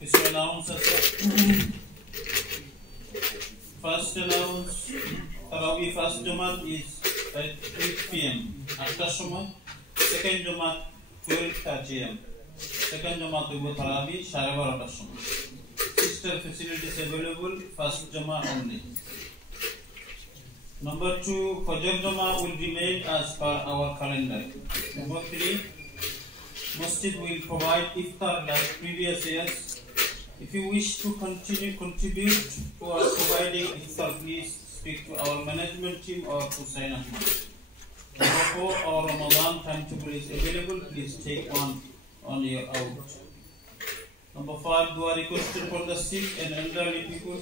কিছু অ্যানাউন্স আছে। First announce Tarawih first Jumat is at 8 p.m. after সময়। Second Jumat 12:30 am. Second Jumat will be Tarawih 12:30 সময়। Sister facilities available first Jumat only. Number 2, Fajr Jumat will remain as per our calendar. Number 3, Masjid will provide iftar like previous years. If you wish to contribute towards providing iftar, please speak to our management team or to sign up. Number 4, our Ramadan timetable is available. Please take one on your out. Number 5, dua requested for the sick and elderly people.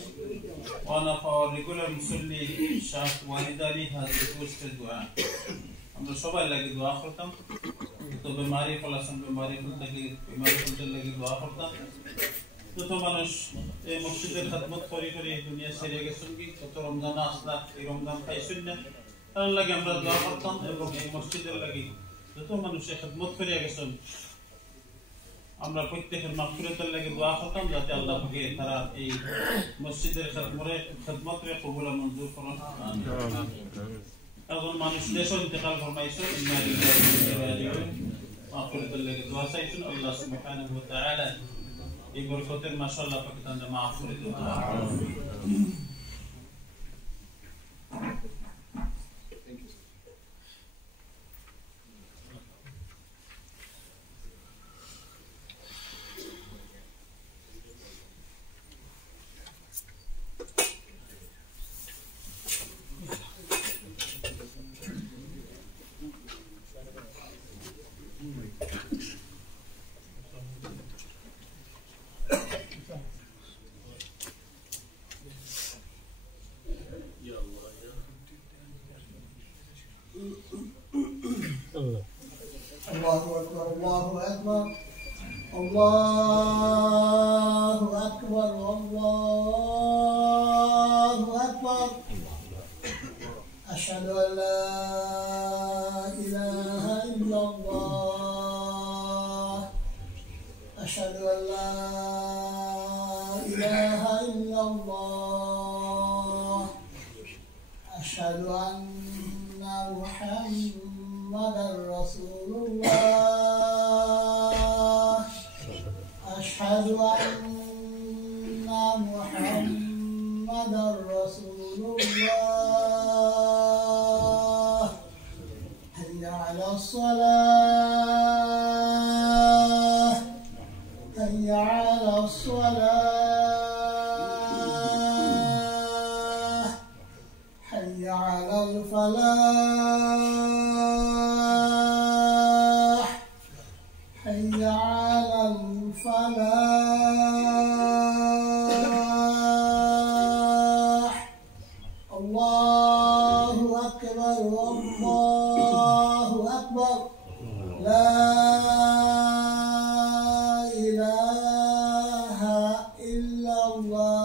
One of our regular Musalli, Shah Walid Ali, has requested dua. আমরা সবাই লাগি দোয়া করতাম, তো বেমারি ফলাসন বেমারি ফুলতে লাগি দোয়া করতাম। যত মানুষ এই মসজিদের খেদমত করে করে দুনিয়া ছেড়ে গেছেন কি, কত রমজান আসলা, এই রমজান খাইছেন না, তার লাগে আমরা দোয়া করতাম। এবং এই মসজিদের লাগি যত মানুষে খেদমত করে গেছেন, আমরা প্রত্যেকের মাগফিরাতের লাগে দোয়া করতাম, যাতে আল্লাহ পাক তারা এই মসজিদের খেদমতরে কবুল মঞ্জুর করেন। এখন মানুষ দেশে ইন্তেকাল ফরমাইছেন, মাগফিরাতের লাগে দোয়া চাইছেন। আল্লাহ সুবহানাহু ওয়া তাআলা এই বরকতের মাশাআল্লাহ পাক তাদের মাফ করে দেন। Allahu Akbar, Allahu Akbar, Allahu Akbar, Allahu Akbar. Ashhadu an la ilaha illallah. Ashhadu an la ilaha illallah. Ashhadu anna Muhammadar Rasulullah. Ashhadu anna Muhammadar Rasulullah. Hayya 'alas salah. Hayya 'alas salah. Hayya 'alal falah. Hayya 'alal falah. Allahu Akbar, Allahu Akbar. La ilaha illallah.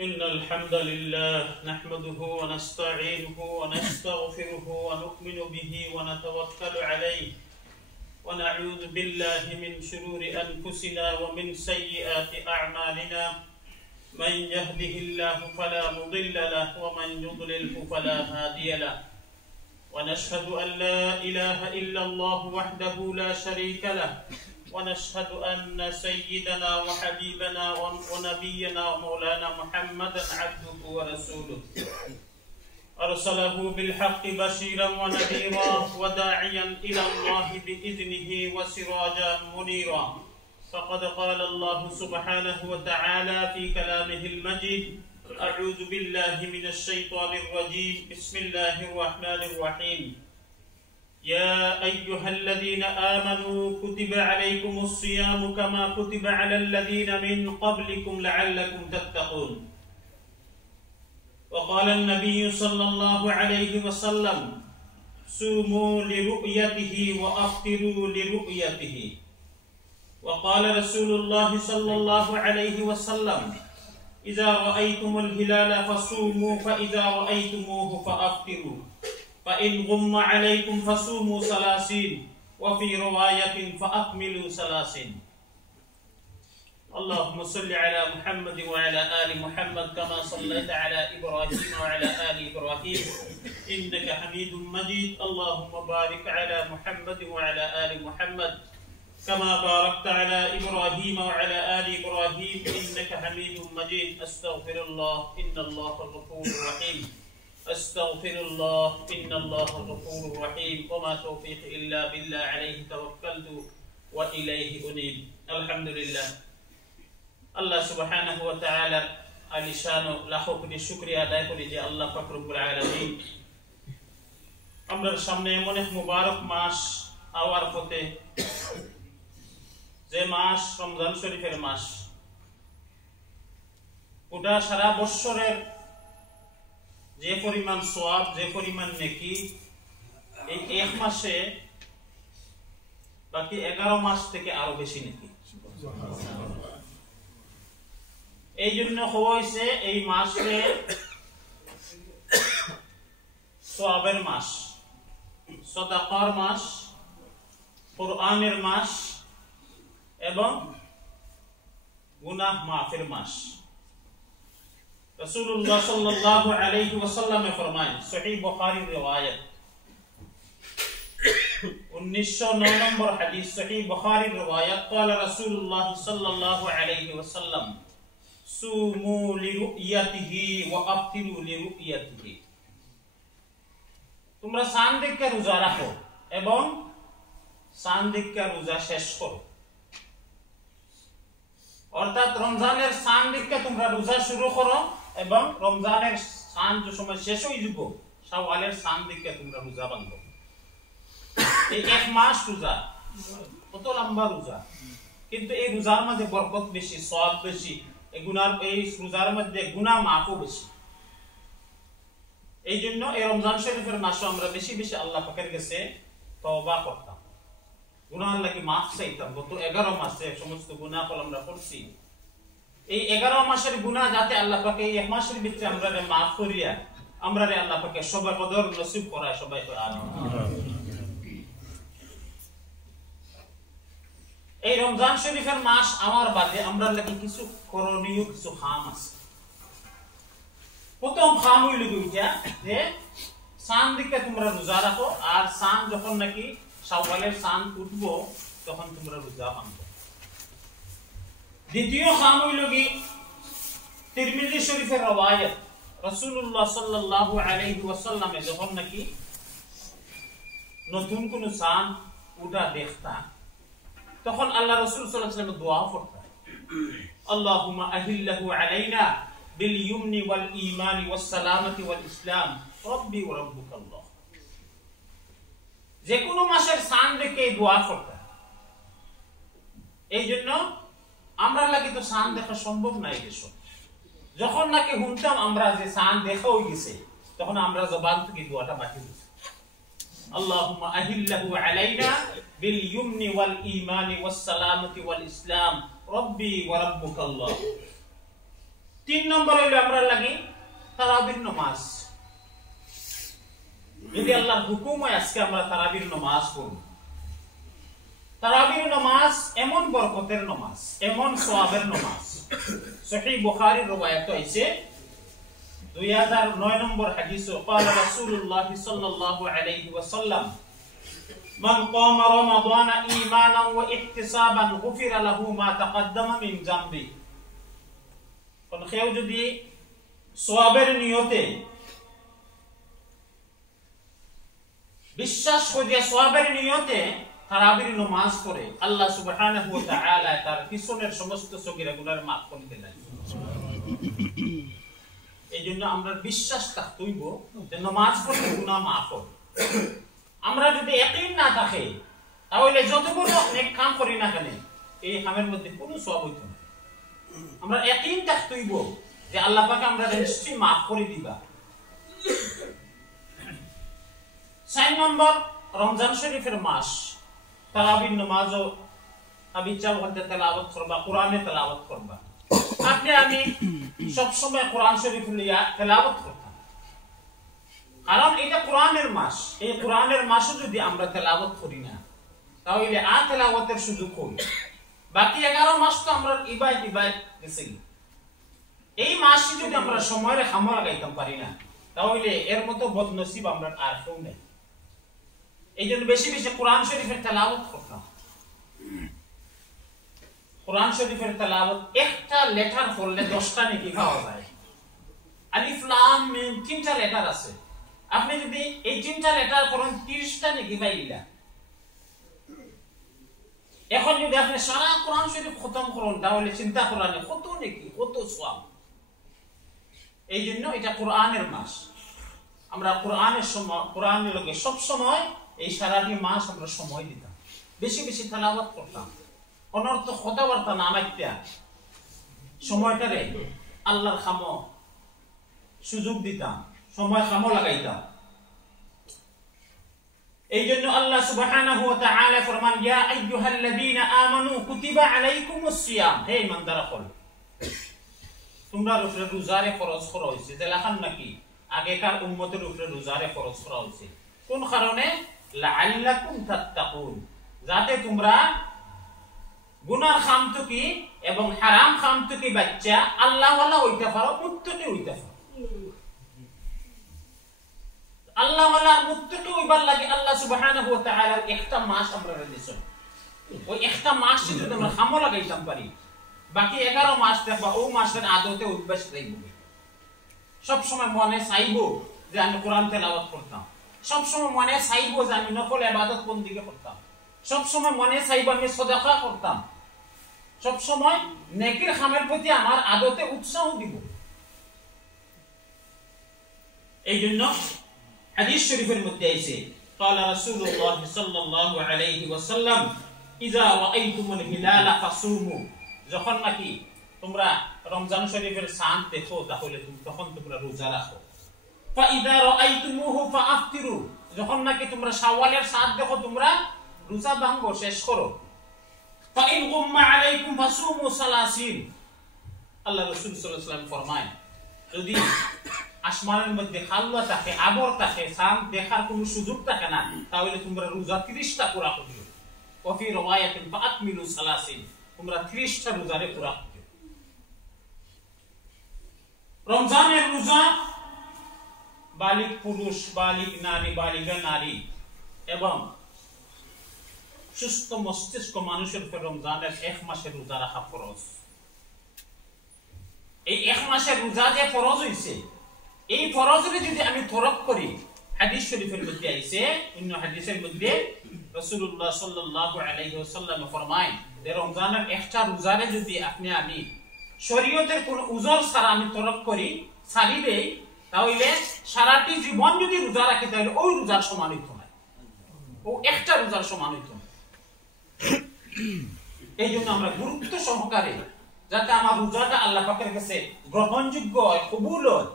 إن الحمد لله نحمده ونستعينه ونستغفره ونؤمن به ونتوكل عليه ونعوذ بالله من شرور أنفسنا ومن سيئات أعمالنا. من يهده الله فلا مضل له ومن يضلله فلا هادي له. ونشهد أن لا إله إلا الله وحده لا شريك له. ونشهد أن سيدنا وحبيبنا ونبينا ومولانا محمدا عبده ورسوله أرسله بالحق بشيرا ونذيرا وداعيا إلى الله بإذنه وسراجا منيرا. فقد قال الله سبحانه وتعالى في كلامه المجيد: أعوذ بالله من الشيطان الرجيم. بسم الله الرحمن الرحيم. يا أيها الذين آمنوا كتب عليكم الصيام كما كتب على الذين من قبلكم لعلكم تتقون. وقال النبي صلى الله عليه وسلم صوموا لرؤيته وافطروا لرؤيته وقال رسول الله صلى الله عليه وسلم إذا رأيتم الهلال فصوموا فإذا رأيتموه فأفطروا فإن غم عليكم فصوموا 30 وفي رواية فأكملوا 30 اللهم صل على محمد وعلى آل محمد كما صليت على إبراهيم وعلى آل إبراهيم إنك حميد مجيد اللهم بارك على محمد وعلى آل محمد كما باركت على إبراهيم وعلى آل إبراهيم إنك حميد مجيد أستغفر الله إن الله غفور رحيم أستغفر الله إن الله غفور رحيم وما توفيق إلا بالله عليه توكلت وإليه أنيب الحمد لله الله سبحانه وتعالى আলিশানো লাখো কোটি শুকরিয়া আদায় করি যে আল্লাহ পাক রব্বুল আলামিন আমাদের সামনে এমন এক মুবারক মাস আওয়ার পথে যে মাস রমজান শরীফের মাস ওটা সারা বছরের যে পরিমাণ সওয়াব যে পরিমাণ নেকি এই এক মাসে বাকি 11 মাস থেকে আরো বেশি নেকি এই জন্য হইছে এই মাসে সওয়াবের মাস সাদাকার মাস কুরআনের মাস এবং গুনাহ মাফের মাস রাসূলুল্লাহ সাল্লাল্লাহু আলাইহি ওয়াসাল্লাম ফরমায় সহিহ বুখারীর riwayat 1909 নম্বর হাদিস সহিহ বুখারীর riwayat قال رسول الله صلى الله عليه وسلم صوموا لرؤيته وافطروا لرؤيته তোমরা চাঁদ দেখে রোজা রাখো এবং চাঁদ দেখে রোজা শেষ করো অর্থাৎ রমজানের চাঁদ দেখে তোমরা রোজা শুরু করো এবং রমজানের চাঁদ যে সময় শেষ হয়ে যাব শাওয়ালের চাঁদ দেখে তোমরা রোজা বাঁধো এই এক মাস রোজা কত লম্বা রোজা কিন্তু এই রোজার মধ্যে বরকত বেশি সওয়াব বেশি এই রোজার মধ্যে গুনাহ মাফও বেশি এই জন্য এই রমজান শরীফের মাসে আমরা বেশি বেশি আল্লাহ পাকের কাছে তওবা করতাম গুনাহ লাগি মাফ চাইতাম গত 11 মাসে সমস্ত গুনাহ আমরা করছি এই 11 মাসের গুনাহ যাতে আল্লাহ পাকে এই এক মাসের ভিতরে আমরারে মাফ করিয়া আমরারে আল্লাহ পাকে সবাই কদর নসিব করায় সবাই তো আমিন এই রমজান শরীফের মাস আমার বাদে আমরা লাগি কিছু করণীয় কিছু খাম আছে প্রথম খাম হইল দুইটা যে চাঁদ দিকে তোমরা রোজা রাখো আর চাঁদ যখন নাকি শাওয়ালের চাঁদ উঠবো তখন তোমরা রোজা ভাঙবো দ্বিতীয় খাম হইল কি তিরমিজি শরীফের riwayat রাসূলুল্লাহ সাল্লাল্লাহু আলাইহি ওয়াসাল্লাম যখন নাকি নতুন কোন চাঁদ উঠা দেখতা তখন আল্লাহ রাসূল সাল্লাল্লাহু আলাইহি ওয়াসাল্লাম দোয়া করতেন আল্লাহুম্মা আহিল্লাহু আলাইনা বিল ইয়ুমনি ওয়াল ঈমানি ওয়াস সালামাতি ওয়াল ইসলাম রব্বি ওয়া রাব্বুকাল্লাহ যে কোনো মাসের চাঁদ দেখে দোয়া করতেন এই জন্য আমরা লাগি তো চাঁদ দেখা সম্ভব নাই দেশ যখন নাকি শুনতাম আমরা যে চাঁদ দেখা হয়ে গেছে তখন আমরা জবান থেকে দোয়াটা বাকি দিছি اللهم أهله علينا باليمن والإيمان والسلامة والإسلام ربي وربك الله 3 নম্বর হলো আমরা লাগি তারাবির নামাজ যদি আল্লাহর হুকুম হয় আজকে আমরা তারাবির নামাজ পড়ব তারাবির নামাজ এমন বরকতের নামাজ এমন সওয়াবের নামাজ সহিহ বুখারীর riwayat আছে 2009 নম্বর হাদিস قال رسول الله صلى الله عليه وسلم من قام رمضان ايمانا واحتسابا غفر له ما تقدم من ذنبه কোন কেউ যদি সওয়াবের নিয়তে বিশ্বাস করে সওয়াবের নিয়তে তারাবির নামাজ পড়ে আল্লাহ সুবহানাহু ওয়া তাআলা তার পিছনের সমস্ত সগীরা গুনাহ মাফ করে দেন এইজন্য আমরা বিশ্বাস থাকতে হইব যে নামাজ পড়লে গুনাহ মাফ হবে আমরা যদি ইয়াকিন না থাকে তাহলে যত বড় নেক কাম করি না কেন এই কামের মধ্যে কোনো সওয়াব হইতো না আমরা ইয়াকিন থাকতে হইব যে আল্লাহ পাক আমরা নিশ্চয়ই মাফ করে দিবা 4 নম্বর রমজান শরীফের মাস তারাবির নামাজও আমি ইচ্ছা করতে তেলাওয়াত করবা, কোরআনে তেলাওয়াত করবা। আপনি আমি সব সময় কোরআন শরীফ লিয়া তেলাওয়াত করতাম, কারণ এটা কোরআনের মাস। এই কোরআনের মাসও যদি আমরা তেলাওয়াত করি না, তাহলে আর তেলাওয়াতের সুযোগ কই? বাকি 11 মাস তো আমরা ইবাদত গেছে। এই মাসে যদি আমরা সময়ের খামো লাগাইতে পারি না, তাহলে এর মতো বদনসিব আমরা আর কেউ নেই। এই জন্য বেশি বেশি কোরআন শরীফের তেলাওয়াত করতাম। কোরআন শরীফের তেলাওয়াত একটা লেটার পড়লে 10টা নেকি পাওয়া যায়। আলিফ লাম মিম 3টা লেটার আছে, আপনি যদি এই 3টা লেটার পড়েন 30টা নেকি পাইলা। এখন যদি আপনি সারা কোরআন শরীফ খতম করেন, তাহলে চিন্তা করেন কত নেকি, কত সওয়াব। এই জন্য এটা কোরআনের মাস। আমরা কোরআনের সময়, কোরআনের লগে সব সময় এই সারাটি মাস আমরা সময় দিতাম, বেশি বেশি তেলাওয়াত করতাম, অনর্থ কথাবার্তা না মাইত্যা সময়টারে আল্লাহর খামো সুযোগ দিতাম, সময় খামো লাগাইতাম। এই জন্য আল্লাহ সুবহানাহু ওয়া তাআলা ফরমান, ইয়া আইয়ুহাল্লাযীনা আমানু কুতিবা আলাইকুমুস সিয়াম, হে ইমানদারগণ তোমরা উপরে রোজারে ফরজ করা হয়েছে। যেলাখান নাকি আগেকার উম্মতের উপরে রোজারে ফরজ করা হয়েছে, কোন কারণে? লাআল্লাকুম তাত্তাকুন, যাতে তোমরা গুনার খাম থেকে এবং হারাম খাম থেকে বাচ্চা আল্লাহ ওয়ালা হইতে পারো, মুত্তাকি হইতে পারো। আল্লাহ ওয়ালা মুত্তাকি হইবার লাগে আল্লাহ সুবহানাহু ওয়া তাআলার একটা মাস আমরা দিয়েছেন। ওই একটা মাস যদি আমরা খামো লাগাইতাম পারি, বাকি 11 মাস দেখবা ও মাসের আদতে অভ্যাস রাখবো। সব সময় মনে চাইবো যে আমি কোরআন তেলাওয়াত করতাম, সব সময় মনে চাইবো যে আমি নফল ইবাদত বন্দিকে করতাম, সব সময় মনে চাইবো আমি সাদাকা করতাম, সব সময় নেকির কামের প্রতি আমার আদতে উৎসাহ দিব। এই জন্য হাদিস শরীফের মধ্যে আছে, قال رسول الله صلى الله عليه وسلم اذا رايتم الهلال فصوموا, যখন নাকি তোমরা রমজান শরীফের চাঁদ দেখো, তাহলে তখন তোমরা রোজা রাখো। فاذا رايتموه فافطروا, যখন নাকি তোমরা শাওয়ালের চাঁদ দেখো, তোমরা রোজা ভাঙো, শেষ করো। فان غم عليكم فصوموا 30, আল্লাহ রাসূল সাল্লাল্লাহু আলাইহি ওয়াসাল্লাম ফরমায়, যদি আসমানের মধ্যে খালুয়া থাকে, আবর থাকে, চাঁদ দেখার কোনো সুযোগ থাকে না, তাহলে তোমরা রোজা 30টা পুরা করিও। وفي روايه فاكملوا 30, তোমরা 30টা রোজারে পুরা করিও। রমজানের রোজা বালিগ পুরুষ, বালিগ নারী, বালিগা নারী এবং সুস্থ মস্তিষ্ক মানুষের উপর রমজানের 1 মাসের রোজা রাখা ফরজ। এই 1 মাসের রোজা যে ফরজ হইছে, এই ফরজরে যদি আমি তরক করি, হাদিস শরীফের মধ্যে আইছে, অন্য হাদিসের মধ্যে রাসূলুল্লাহ সাল্লাল্লাহু আলাইহি ওয়াসাল্লাম ফরমায় যে রমজানের একটা রোজারে যদি আপনি আমি শরীয়তের কোন উযর ছাড়া আমি তরক করি, ছাড়ি দেই, তাহলে সারাটি জীবন যদি রোজা রাখি, তাহলে ওই রোজার সমান হইতো না, ও একটা রোজার সমান হইতো না। এই জন্য আমরা গুরুত্ব সহকারে যাতে আমার রোজাটা আল্লাহ পাকের কাছে গ্রহণযোগ্য হয়, কবুল হয়,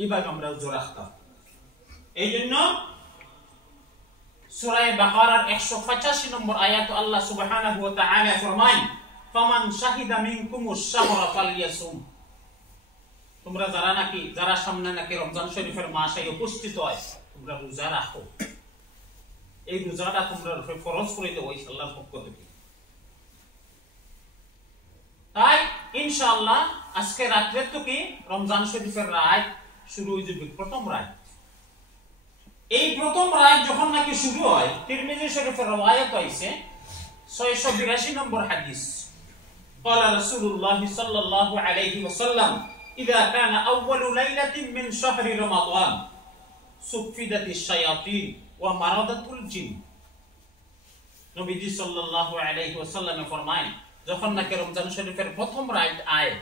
এইভাবে আমরা রোজা রাখতাম। এই জন্য সূরা বাকারার 185 নম্বর আয়াত আল্লাহ সুবহানাহু ওয়া তাআলা ফরমায়, ফামান শাহিদা মিনকুমুশ শাহরা ফালইয়াসুম, তোমরা যারা সামনে নাকি রমজান শরীফের মাসে উপস্থিত হয়, তোমরা রোজা রাখো। এই রোজাটা তোমরা ফরজ করে দেব আল্লাহর পক্ষ থেকে। তাই ইনশাআল্লাহ আজকে রাত্রে থেকে রমজান শরীফের রাত শুরু হয়ে যাবে, প্রথম রাত। এই প্রথম রাত যখন নাকি শুরু হয়, তিরমিজি শরীফের রওয়ায়াত আছে 682 নম্বর হাদিস, قال رسول الله صلى الله عليه وسلم اذا كان اول ليله من شهر رمضان صفدت الشياطين ومرضت الجن, নবীজি সাল্লাল্লাহু আলাইহি ওয়াসাল্লাম ফরমায়, যখন নাকি রমজান শরীফের প্রথম রাত আয়,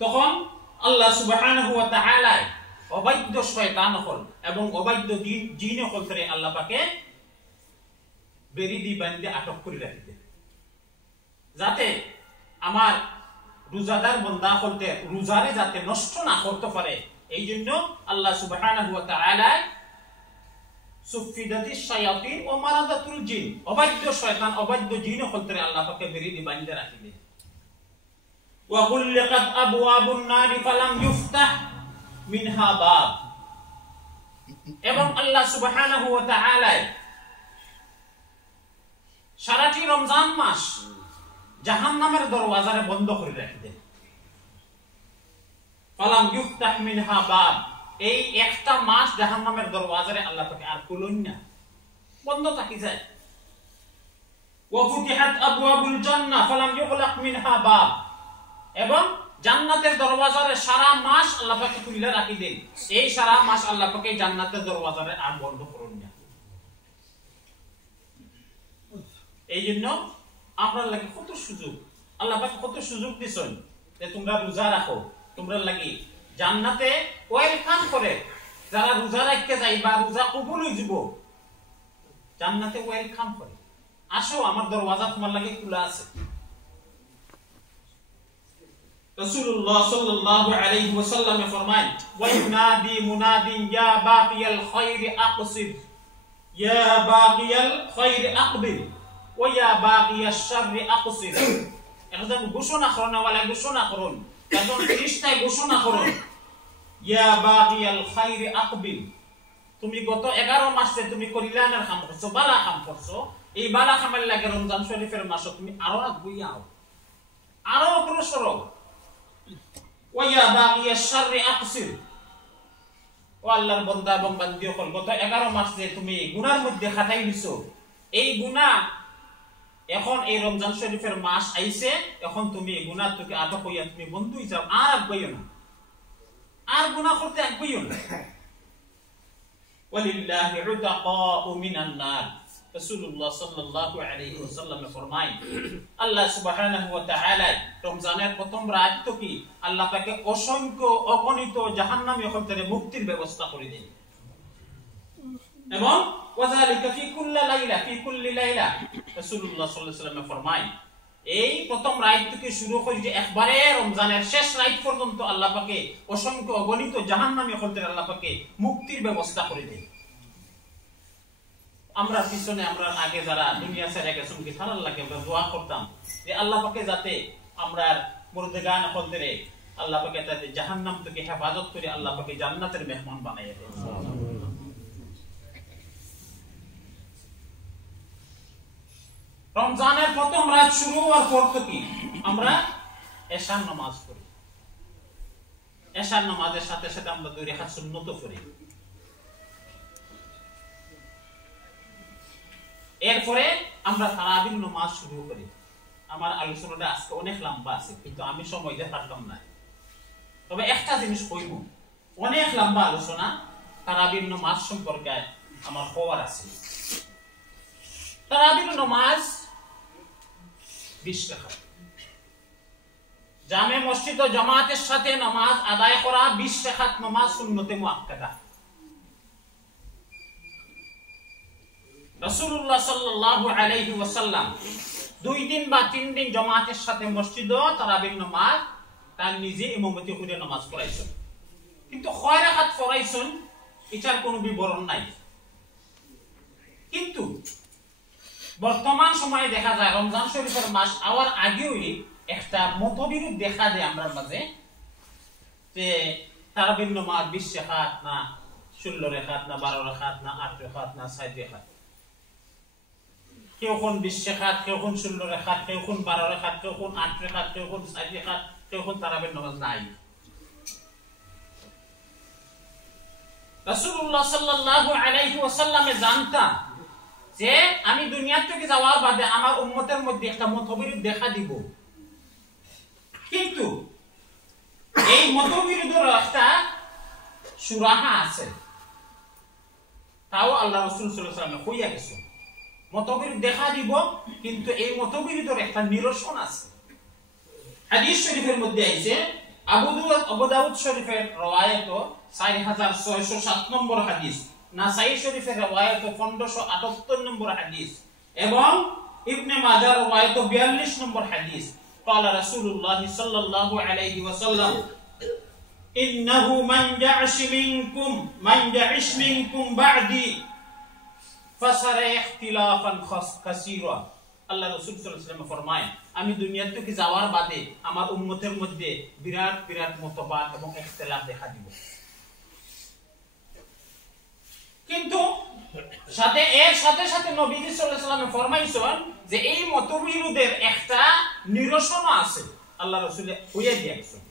তখন আল্লাহ সুবহানাহু ওয়া তাআলা অবৈধ শয়তান হল এবং অবৈধ জিন হল করে আল্লাহ পাকে বেরিদি বান্ধে আটক করে রাখতে, যাতে আমার রোজাদার বান্দা হলতে রোজারে যাতে নষ্ট না করতে পারে। এই জন্য আল্লাহ সুবহানাহু ওয়া তাআলা সুফিদাতিশ শায়াতিন ওয়া মারাদাতুল জিন, অবাধ্য শয়তান অবাধ্য জিন হলতরে আল্লাহ পাকে বেরিয়ে বাঁধে রাখিবে। ওয়া গুল্লিকাত আবওয়াবুন নারি ফালাম ইফতাহ মিনহা বাব, এবং আল্লাহ সুবহানাহু ওয়া তাআলা সারাটি রমজান মাস জাহান্নামের দরওয়াজারে বন্ধ করে রাখবেন। ফালাম ইফতাহ মিনহা বাব, এই একটা মাস জাহান্নামের দরওয়াজারে আল্লাহ পাক আর খুলুন না, বন্ধ থাকি যায়। ওয়া ফুতিহাত আবওয়াবুল জান্নাহ ফালাম ইগলাক মিনহা বাব, এবং জান্নাতের দরওয়াজারে সারা মাস আল্লাহ পাক খুলে রাখি দেন, এই সারা মাস আল্লাহ পাক এই জান্নাতের দরওয়াজারে আর বন্ধ করুন না। এই জন্য আমরা লাগে কত সুযোগ, আল্লাহ পাক কত সুযোগ দিছেন যে তোমরা রোজা রাখো, তোমরা লাগি জান্নাতে ওয়েলকাম করে। যারা রোজা রাখতে যায় বা রোজা কবুল হয়ে যাব, জান্নাতে ওয়েলকাম করে, আসো আমার দরওয়াজা তোমার লাগে খোলা আছে। রাসূলুল্লাহ সাল্লাল্লাহু আলাইহি ওয়াসাল্লাম ফরমান, ওয়া ইউনাদি মুনাদিন ইয়া বাকিয়াল খায়রি আকসির, ইয়া বাকিয়াল খায়রি আকবিল, ওয়া ইয়া বাকিয়াশ শাররি আকসির। একজন ঘোষণা করেন, ওয়ালা ঘোষণা করুন, একজন ফেরেশতায় ঘোষণা করুন, ইয়া বাকিয়াল খায়রি আকবিল, তুমি গত 11 মাসে তুমি কল্যাণের কাম করছো, বালা কাম করছো, এই বালা কামের লাগে রমজান শরীফের মাসে তুমি আরো আগুইয়া হও, আরো অগ্রসর হও। ওয়া ইয়া বাকিয়াশ শাররি আকসির, ও আল্লাহর বান্দা এবং বান্দি হল, গত 11 মাস যে তুমি গুনার মধ্যে খাটাই দিছো, এই গুনাহ এখন এই রমজান শরীফের মাস আইছে, এখন তুমি এই গুনাহ থেকে আটক হইয়া তুমি বন্ধ হই যাও, আর আগাইও না, আর গুনাহ করতে আগাইও না। ওয়ালিল্লাহি উতাকাউ মিনান নার, রাসূলুল্লাহ সাল্লাল্লাহু আলাইহি ওয়াসাল্লাম ফরমায়, আল্লাহ সুবহানাহু ওয়া তাআলা রমজানের প্রথম রাত থেকে আল্লাহ পাকে অসংখ্য অগণিত জাহান্নামী হতে মুক্তির ব্যবস্থা করে দেন। এবং ওয়াযালিকা ফি কুল্লি লাইলা, রাসূলুল্লাহ সাল্লাল্লাহু আলাইহি ওয়াসাল্লাম ফরমায়, এই প্রথম রাত থেকে শুরু করে যে একবারে রমজানের শেষ রাত পর্যন্ত আল্লাহ পাকে অসংখ্য অগণিত জাহান্নামী হতে আল্লাহ পাকে মুক্তির ব্যবস্থা করে দেন। আমরা পিছনে আমরা আগে যারা দুনিয়া ছেড়ে গেছেন কি ভালো লাগে, আমরা দোয়া করতাম যে আল্লাহ পাকে যাতে আমরা মুর্দেগান হলদেরে আল্লাহ পাকে তাদের জাহান্নাম থেকে হেফাজত করে আল্লাহ পাকে জান্নাতের মেহমান বানাইয়া দেন। রমজানের প্রথম রাত শুরু হওয়ার পর থেকে আমরা এশার নামাজ পড়ি, এশার নামাজের সাথে সাথে আমরা 2 রাকাত সুন্নত পড়ি, এরপরে আমরা তারাবির নামাজ শুরু করি। আমার আলোচনাটা আজকে অনেক লম্বা আছে, কিন্তু আমি সময় দিতে পারলাম না, তবে একটা জিনিস কইব, অনেক লম্বা আলোচনা তারাবির নামাজ সম্পর্কে আমার খবর আছে। তারাবির নামাজ 20 রাকাত, জামে মসজিদ ও জামাতের সাথে নামাজ আদায় করা 20 রাকাত নামাজ সুন্নতে মুআক্কাদা। রাসূলুল্লাহ সাল্লাল্লাহু আলাইহি ওয়াসাল্লাম 2 দিন বা 3 দিন জামাতের সাথে মসজিদ ও তারাবির নামাজ তার নিজে ইমামতি করে নামাজ পড়াইছেন, কিন্তু কয় রাকাত পড়াইছেন এটার কোনো বিবরণ নাই। কিন্তু বর্তমান সময়ে দেখা যায় রমজান শরীফের মাস আওয়ার আগেই একটা মতবিরোধ দেখা দেয় আমরা মাঝে, যে তারাবির নামাজ 20 রাকাত না 16 রাকাত না 12 রাকাত না 8 রাকাত না 7 রাকাত, কেউ কোন 20 রাকাত, কেউ কোন 16 রাকাত, কেউ কোন 12 রাকাত, কেউ কোন 8 রাকাত, কেউ কোন 7 রাকাত, কেউ কোন তারাবির নামাজ নাই। রাসূলুল্লাহ সাল্লাল্লাহু আলাইহি ওয়াসাল্লাম জানতা যে আমি দুনিয়া থেকে যাওয়ার বাদে আমার উম্মতের মধ্যে একটা মতবিরোধ দেখা দিব, কিন্তু এই মতবিরোধের একটা সুরাহা আছে, তাও আল্লাহ রাসূল সাল্লাল্লাহু আলাইহি ওয়াসাল্লাম কইয়া গেছেন। মতবিরোধ দেখা দিব, কিন্তু এই মতবিরোধের একটা নিরসন আছে। হাদিস শরীফের মধ্যে আছে, আবু দাউদ শরীফের রওয়ায়াত 4607 নম্বর হাদিস, নাসাই শরীফের রওয়ায়াত 1578 নম্বর হাদিস, এবং ইবনে মাজাহ রওয়ায়াত 42 নম্বর হাদিস। قال رسول الله صلى الله عليه وسلم إنه من يعش منكم بعدي ফাসারা ইখতিলাফান কাসীরা। আল্লাহ রাসূল সাল্লাল্লাহু আলাইহি ওয়াসাল্লাম ফরমায়, আমি দুনিয়া থেকে যাওয়ার বাদে আমার উম্মতের মধ্যে বিরাট বিরাট মতবাদ এবং ইখতিলাফ দেখা দিব। কিন্তু এর সাথে সাথে নবীজি সাল্লাল্লাহু আলাইহি ওয়াসাল্লাম ফরমাইছেন যে এই মতবিরোধের একটা নিরসন আছে। আল্লাহ রাসূল হইয়া দিয়েছেন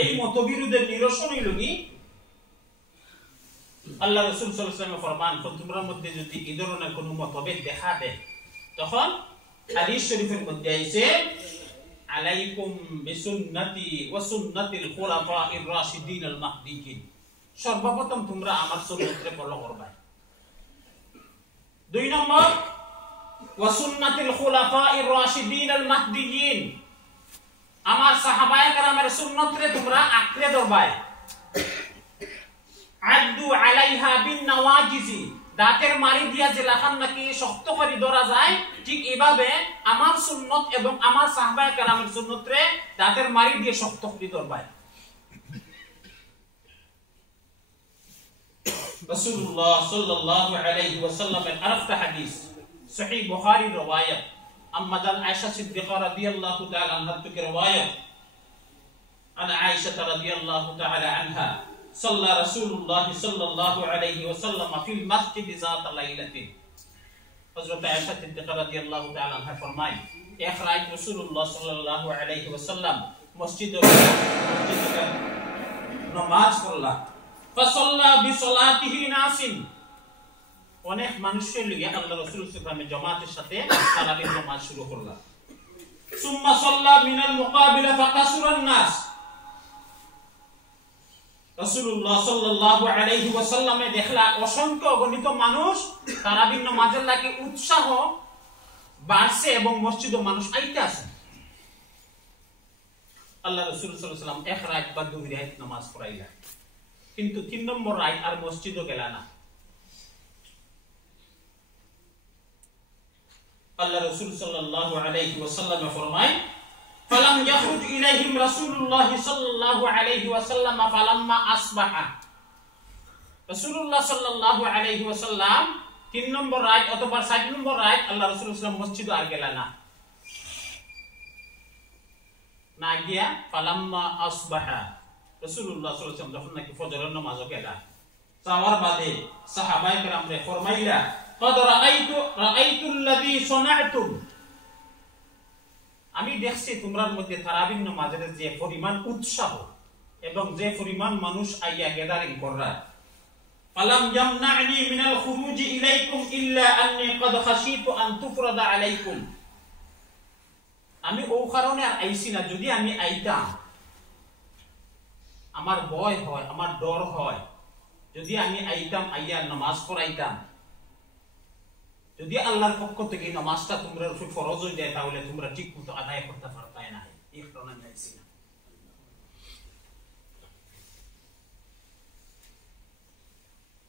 এই মতবিরোধের নিরসন হইল কি, আল্লাহ রাসূল সাল্লাল্লাহু আলাইহি ওয়াসাল্লাম ফরমান, তোমরার মধ্যে যদি এই ধরনের কোনো মতভেদ দেখা দেয় তখন হাদিস শরীফের মধ্যে আছে, আলাইকুম বিসুন্নতি ওয়া সুন্নাতিল খুলাফাইর রাশিদিন আল মাহদিয়িন। সর্বপ্রথম তোমরা আমার সুন্নতকে ফলো করবে। 2 নম্বর, ওয়া সুন্নাতিল খুলাফাইর রাশিদিন আল মাহদিয়িন, আমার সাহাবায়ে কেরামের সুন্নতকে তোমরা আঁকড়ে ধরবে। আদু আলাইহা বিন নওয়াজিজি, দাঁতের মারি দিয়া যেলাখান নাকি শক্ত করে ধরা যায়, ঠিক এইভাবে আমার সুন্নত এবং আমার সাহাবায়ে কেরামের সুন্নতরে দাঁতের মারি দিয়ে শক্ত করে ধরবে। রাসূলুল্লাহ সাল্লাল্লাহু আলাইহি ওয়াসাল্লামের আরেকটা হাদিস সহিহ বুখারী রওয়ায়াত, আম্মা জান আয়েশা সিদ্দিকা রাদিয়াল্লাহু তাআলা আনহা থেকে রওয়ায়াত, আনা আয়েশা রাদিয়াল্লাহু তাআলা আনহা صلى رسول الله صلى الله عليه وسلم في المسجد ذات ليلة। حضرت عائشہ صدیقہ رضی اللہ تعالی عنہا فرمائیں، ایک رات رسول اللہ صلی اللہ علیہ وسلم مسجد نماز পড়লা, فصلى بصلاته ناس, অনেক মানুষের লিগে আল্লাহ রাসূল সাল্লাল্লাহু আলাইহি ওয়াসাল্লাম জামাতের সাথে তারাবির নামাজ শুরু করলা। ثم صلى من المقابل فقصر الناس, রাসূলুল্লাহ সাল্লাল্লাহু আলাইহি ওয়াসাল্লামে দেখলা অসংখ্য অগণিত মানুষ তারাবির নামাজের লাগি উৎসাহ বাড়ছে এবং মসজিদে মানুষ আইতে আছে। আল্লাহ রাসূল সাল্লাল্লাহু আলাইহি ওয়াসাল্লাম এক রাত বা 2 রাত নামাজ পড়াইলা, কিন্তু 3 নম্বর রাত আর মসজিদে গেলা না। আল্লাহ রাসূল সাল্লাল্লাহু আলাইহি ওয়াসাল্লাম ফরমায়, فلم يخرج إليهم رسول الله صلى الله عليه وسلم فلما أصبح। রাসূলুল্লাহ সাল্লাল্লাহু আলাইহি ওয়াসাল্লাম 3 নম্বর রাত অথবা 4 নম্বর রাত আল্লাহ রাসূল সাল্লাল্লাহু আলাইহি ওয়াসাল্লাম মসজিদে আর গেল না গিয়া ফালাম্মা আসবাহা, রাসূলুল্লাহ সাল্লাল্লাহু আলাইহি ওয়াসাল্লাম যখন নাকি ফজরের নামাজ গেল, যাওয়ার বাদে সাহাবায়ে কেরামরে ফরমাইলা, قد رأيت الذي صنعتم, আমি দেখছি তোমরার মধ্যে তারাবির নামাজের যে পরিমাণ উৎসাহ এবং যে পরিমাণ মানুষ আইয়া গ্যাদারিং কররা। ফালাম ইয়ামনানি মিনাল খুরুজি ইলাইকুম ইল্লা আন্নী ক্বাদ খাশিতু আন তুফরাদা আলাইকুম, আমি ও কারণে আর আইছি না, যদি আমি আইতাম আমার ভয় হয়, আমার ডর হয়, যদি আমি আইতাম আইয়া নামাজ পড়াইতাম, যদি আল্লাহর পক্ষ থেকে নামাজটা তোমরা উপর ফরজ হয়ে যায় তাহলে তোমরা ঠিকমতো আদায় করতে পারবে না, এই কারণে যাইছি না।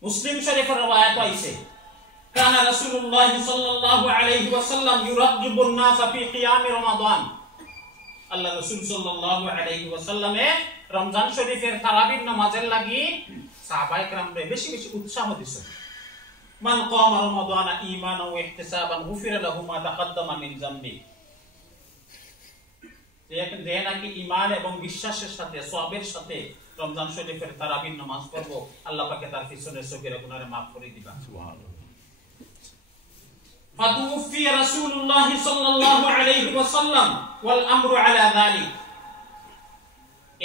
মুসলিম শরীফের রওয়ায়াত আছে, কানা রাসূলুল্লাহ সাল্লাল্লাহু আলাইহি ওয়াসাল্লাম ইউরাজ্জিবুন নাস ফি কিয়াম রমাদান, আল্লাহ রাসূল সাল্লাল্লাহু আলাইহি ওয়াসাল্লামে রমজান শরীফের তারাবির নামাজের লাগি সাহাবায়ে কেরামরে বেশি বেশি উৎসাহ দিছেন। মান কামা রমাদান ঈমানান ওয়া ইহতিসাবান গুফিরা লাহু মা তাকদ্দামা মিন যামবি, যে নাকি ঈমান এবং বিশ্বাসের সাথে সওয়াবের সাথে রমজান শরীফের তারাবির নামাজ পড়ব, আল্লাহ পাকে তার পিছনের সগীরা গুনাহ maaf করে দিবা। সুবহানাল্লাহ। ফাতুফি রাসূলুল্লাহ সাল্লাল্লাহু আলাইহি ওয়াসাল্লাম ওয়াল আমরু আলা যালিক,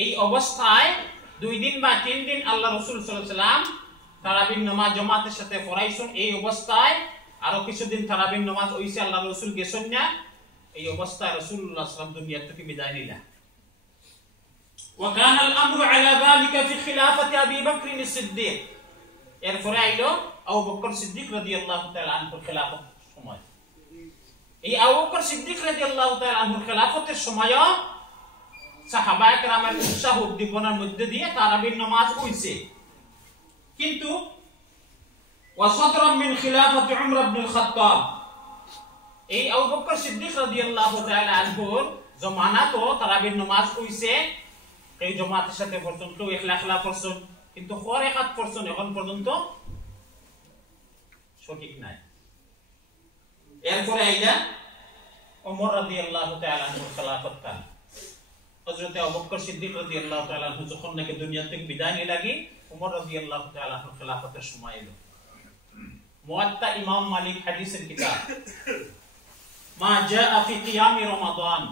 এই অবস্থায় 2 দিন বা 3 দিন আল্লাহ রাসূল সাল্লাল্লাহু আলাইহি ওয়াসাল্লাম তারাবির নামাজ জামাতের সাথে পড়াইছেন। এই অবস্থায় আরো কিছুদিন তারাবির নামাজ হইছে, আল্লাহ রাসূল গেছেন না, এই অবস্থায় রাসূলুল্লাহ সাল্লাল্লাহু আলাইহি ওয়াসাল্লাম দুনিয়া থেকে বিদায় নিলা। ওয়া কানা আল আমরু আলা যালিকা ফি খিলাফাতি আবি বকর as-সিদ্দিক, এরপরে আইলো আবু বকর সিদ্দিক রাদিয়াল্লাহু তাআলা আনহুর খেলাফত সময়। এই আবু বকর সিদ্দিক রাদিয়াল্লাহু তাআলা আনহুর খেলাফতের সময় সাহাবায়ে কেরামের উৎসাহ উদ্দীপনার মধ্যে দিয়ে তারাবির নামাজ হইছে, কিন্তু ওয়াসাদরাম মিন খিলাফাতি উমর ইবনে আল-খাত্তাব, এই আবু বকর সিদ্দিক রাদিয়াল্লাহু তাআলা আনহুর জামানাতো তারাবির নামাজ হইছে। এই জামাতের সাথে পর্যন্ত ইখলাখলা পড়ছেন, কিন্তু খোর একাত পড়ছেন এখন পর্যন্ত সঠিক নাই। এরপরে আইলা ওমর রাদিয়াল্লাহু তাআলা আনহু খেলাফত কাল। হযরত আবু বকর সিদ্দিক রাদিয়াল্লাহু তাআলা আনহু যখন নাকি দুনিয়া থেকে বিদায় নিয়ে লাগি, ওমর রাদিয়াল্লাহু তাআলা আনহু খেলাফতের সময় এলো। মুয়াত্তা ইমাম মালিক হাদিসের কিতাব মা জাআ ফি কিয়াম রমাদান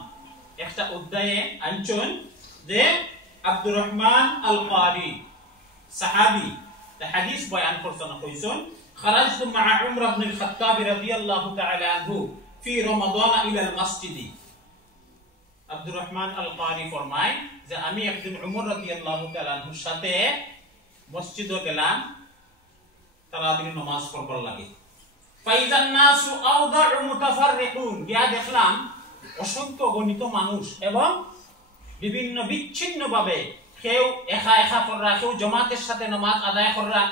একটা অধ্যায়ে আনছেন যে আব্দুর রহমান আল কারি সাহাবী হাদিস বয়ান করছেন, কইছেন খারাজতু মা উমর ইবনে আল খাত্তাব রাদিয়াল্লাহু তাআলা আনহু ফি রমাদান ইলা আল মসজিদ। আব্দুর রহমান আল কারি ফরমায় যে আমি একদিন উমর রাদিয়াল্লাহু তাআলা আনহুর সাথে মসজিদে গেলাম তারাবির নামাজ পড়বার লাগে। ফাইজান নাসু আওদাউ মুতাফাররিকুন, গিয়া দেখলাম অসংখ্য গণিত মানুষ এবং বিভিন্ন বিচ্ছিন্ন ভাবে কেউ একা একা পড়রা, কেউ জামাতের সাথে নামাজ আদায় কররা।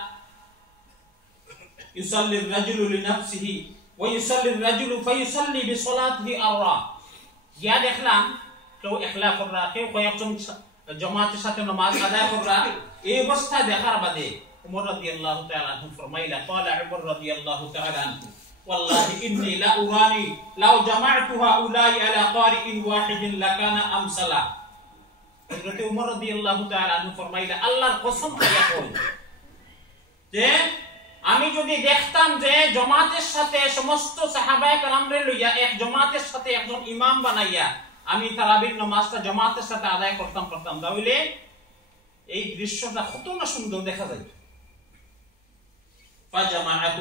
ইউসাল্লির রাজুলু লিনাফসিহি ওয়া ইউসাল্লির রাজুলু ফায়ুসাল্লি বিসলাতিহি আররা, গিয়া দেখলাম কেউ একলা পড়রা, কেউ কয়েকজন জামাতের সাথে নামাজ আদায় কররা। এই অবস্থা দেখার বাদে উমর রাদিয়াল্লাহু তাআলা আনহু ফরমাইলা ক্বালা উমর রাদিয়াল্লাহু তাআলা আনহু ওয়াল্লাহি ইন্নী লা উরানি লাউ জামা'তু হাউলাই আলা কারিইন ওয়াহিদিন লাকানা আমসালা। হযরত উমর রাদিয়াল্লাহু তাআলা আনহু ফরমাইলা আল্লাহর কসম করে কই যে আমি যদি দেখতাম যে জামাতের সাথে সমস্ত সাহাবায়ে কেরামরে লইয়া এক জামাতের সাথে একজন ইমাম বানাইয়া আমি তারাবির নামাজটা জামাতের সাথে আদায় করতাম তাহলে এই দৃশ্যটা কত না সুন্দর দেখা যায়। ফাজামাআতু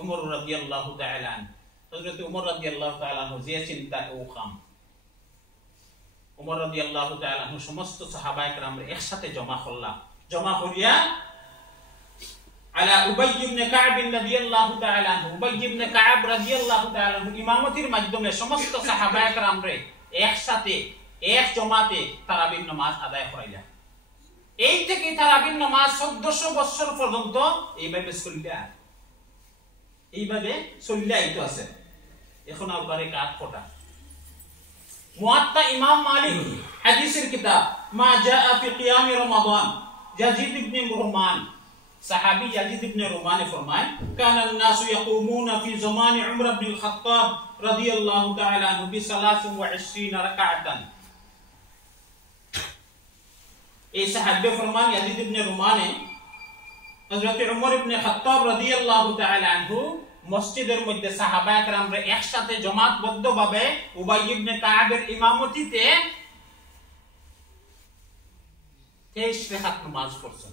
উমর রাদিয়াল্লাহু তাআলা আনহু, হযরত উমর রাদিয়াল্লাহু তাআলা আনহু যে চিন্তা ও কাম, উমর রাদিয়াল্লাহু তাআলা আনহু সমস্ত সাহাবায়ে কেরামরে একসাথে জমা করিয়া আলা উবাই ইবনে কাব রাদিয়াল্লাহু তাআলা আনহু, উবাই ইবনে কাব রাদিয়াল্লাহু তাআলা আনহু ইমামতির মাধ্যমে সমস্ত সাহাবায়ে কেরামরে একসাথে এক জামাতে তারাবির নামাজ আদায় করাইলা। এই থেকে তারাবির নামাজ 1400 বছর পর্যন্ত এইভাবে চলিয়া আইতো আছে। এখন আবারে কাট ফটা। মুয়াত্তা ইমাম মালিক হাদিসের কিতাব মা জাআ ফি কিয়াম রমাদান, ইয়াজিদ ইবনে রুমান সাহাবী ইয়াজিদ ইবনে রুমান ফরমায় কানান নাসু ইয়াকুমুনা ফি জামান উমর ইবনে আল খাত্তাব রাদিয়াল্লাহু তাআলা আনহু বি 23 রাকাতান। এই সাহাবী ফরমান ইয়াজিদ ইবনে রুমানে হযরত উমর ইবনে খাত্তাব রাদিয়াল্লাহু তাআলা আনহু মসজিদের মধ্যে সাহাবায়ে কেরামরা একসাথে জামাতবদ্ধভাবে উবাই ইবনে কাবের ইমামতিতে 23 রাকাত নামাজ পড়ছেন।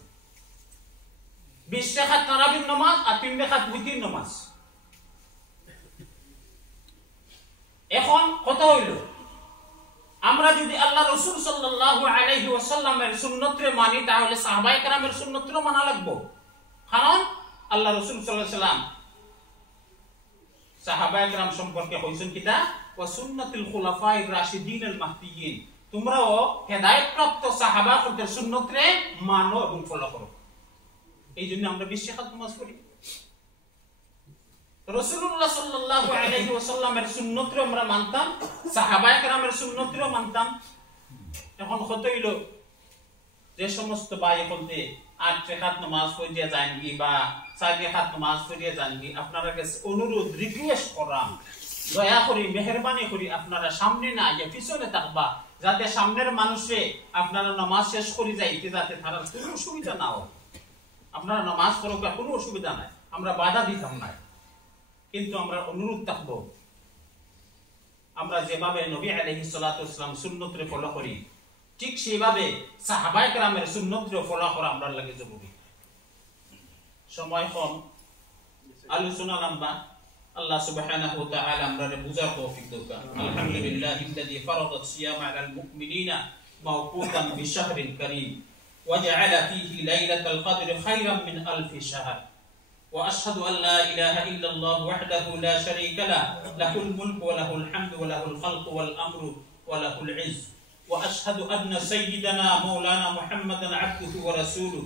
20 রাকাত তারাবির নামাজ আর 3 রাকাত উইতির নামাজ। এখন কথা হইল আমরা যদি আল্লাহ রাসূল সাল্লাল্লাহু আলাইহি ওয়াসাল্লামের সুন্নতরে মানি তাহলে সাহাবায়ে কেরামের সুন্নতরে মানা লাগবে। কারণ আল্লাহ রাসূল সাল্লাল্লাহু আলাইহি ওয়াসাল্লাম সাহাবায়ে কেরাম সম্পর্কে কইছেন কিতা ওয়া সুন্নাতুল খুলাফায়ে রাশিদিন আল মাহদিয়িন, তোমরাও হেদায়েতপ্রাপ্ত সাহাবাদের সুন্নতরে মানো এবং ফলো করো। এইজন্য আমরা 20 রাকাত নামাজ পড়ি। রাসূলুল্লাহ সাল্লাল্লাহু আলাইহি ওয়াসাল্লামের সুন্নতরে আমরা মানতাম, সাহাবায়ে কেরামের সুন্নতরেও মানতাম। এখন কত হইল যে সমস্ত ভাই বলতে 8 রাকাত নামাজ পড়িয়া যানগি বা 4 রাকাত নামাজ পড়িয়া যানগি, আপনারা কাছে অনুরোধ রিকোয়েস্ট করাম দয়া করে মেহেরবানি করে আপনারা সামনে না গিয়ে পিছনে থাকবা, যাতে সামনের মানুষে আপনারা নামাজ শেষ করে যাইতে যাতে তার কোনো অসুবিধা না হয়। আপনারা নামাজ পড়ুক, কোনো অসুবিধা নাই, আমরা বাধা দিতাম না, কিন্তু আমরা অনুরোধ থাকবো আমরা যেভাবে নবী আলাইহিস সালাতু ওয়াস সালাম সুন্নতরে ফলো করি ঠিক সেইভাবে সাহাবায়ে কেরামের সুন্নতরে ফলো করা আমরা লাগে জরুরি। সময় কম, আলোচনা লম্বা, আল্লাহ সুবহানাহু ওয়া তাআলা আমরারে বুঝার তৌফিক দাও। আলহামদুলিল্লাহিল্লাযী ফারাদা সিয়ামা আলাল মুমিনিনা মাওকুতান বিশাহরিল কারীম ওয়া জাআলা ফীহি লাইলাতাল কদরি খায়রাম মিন আলফি শাহর। وأشهد أن لا إله إلا الله وحده لا شريك له له الملك وله الحمد وله الخلق والأمر وله العز. وأشهد أن سيدنا مولانا محمدا عبده ورسوله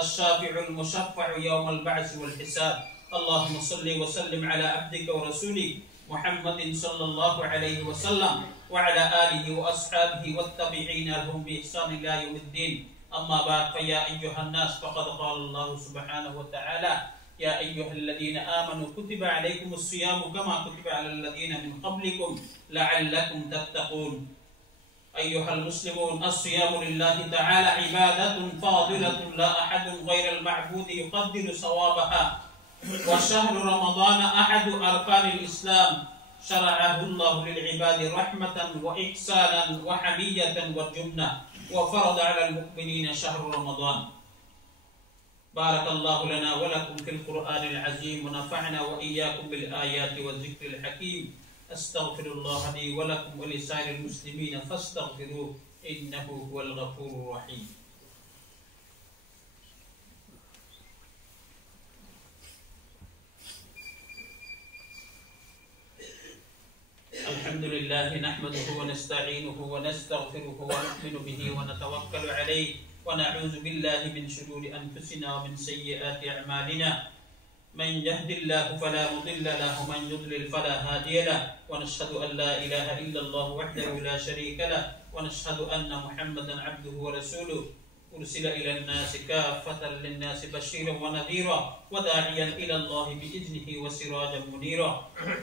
الشافع المشفع يوم البعث والحساب. اللهم صل وسلم على عبدك ورسولك محمد صلى الله عليه وسلم وعلى آله وأصحابه والتابعين لهم بإحسان إلى يوم الدين. أما بعد فيا أيها الناس فقد قال الله سبحانه وتعالى يا أيها الذين آمنوا كتب عليكم الصيام كما كتب على الذين من قبلكم لعلكم تتقون. أيها المسلمون، الصيام لله تعالى عبادة فاضلة لا أحد غير المعبود يقدر صوابها، وشهر رمضان أحد أركان الإسلام، شرعه الله للعباد رحمة وإحسانا وحمية وجنة، وفرض على المؤمنين شهر رمضان. بارك الله لنا ولكم في القرآن العظيم، ونفعنا وإياكم بالآيات والذكر الحكيم. أستغفر الله لي ولكم ولسائر المسلمين فاستغفروه إنه هو الغفور الرحيم. الحمد لله نحمده ونستعينه ونستغفره ونؤمن به ونتوكل عليه، ونعوذ بالله من شرور أنفسنا ومن سيئات أعمالنا. من يهد الله فلا مضل له ومن يضلل فلا هادي له، ونشهد أن لا إله إلا الله وحده لا شريك له، ونشهد أن محمدا عبده ورسوله أرسل إلى الناس كافة للناس بشيرا ونذيرا وداعيا إلى الله بإذنه وسراجا منيرا.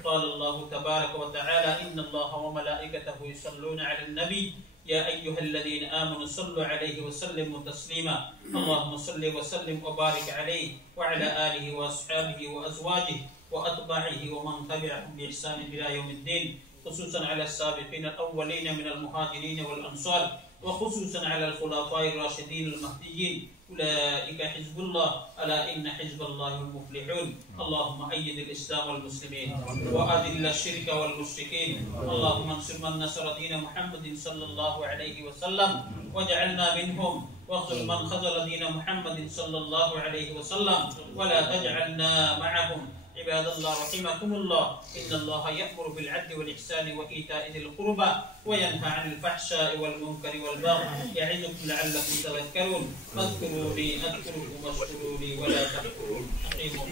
قال الله تبارك وتعالى: إن الله وملائكته يصلون على النبي يا أيها الذين آمنوا صلوا عليه وسلموا تسليما. اللهم صل وسلم وبارك عليه وعلى آله وأصحابه وأزواجه وأتباعه ومن تبعهم بإحسان إلى يوم الدين، خصوصا على السابقين الأولين من المهاجرين والأنصار، وخصوصا على الخلفاء الراشدين المهديين. أولئك حزب الله، ألا إن حزب الله المفلحون. اللهم أيد الإسلام والمسلمين وأذل الشرك والمشركين. اللهم انصر من نصر دين محمد صلى الله عليه وسلم واجعلنا منهم، واخذل من خذل دين محمد صلى الله عليه وسلم ولا تجعلنا معهم. عباد الله رحمكم الله، إن الله يأمر بالعدل والإحسان وإيتاء ذي القربى وينهى عن الفحشاء والمنكر والبغي يعظكم لعلكم تذكرون. فاذكروني أذكركم واشكروا لي ولا تكفرون. أقيموا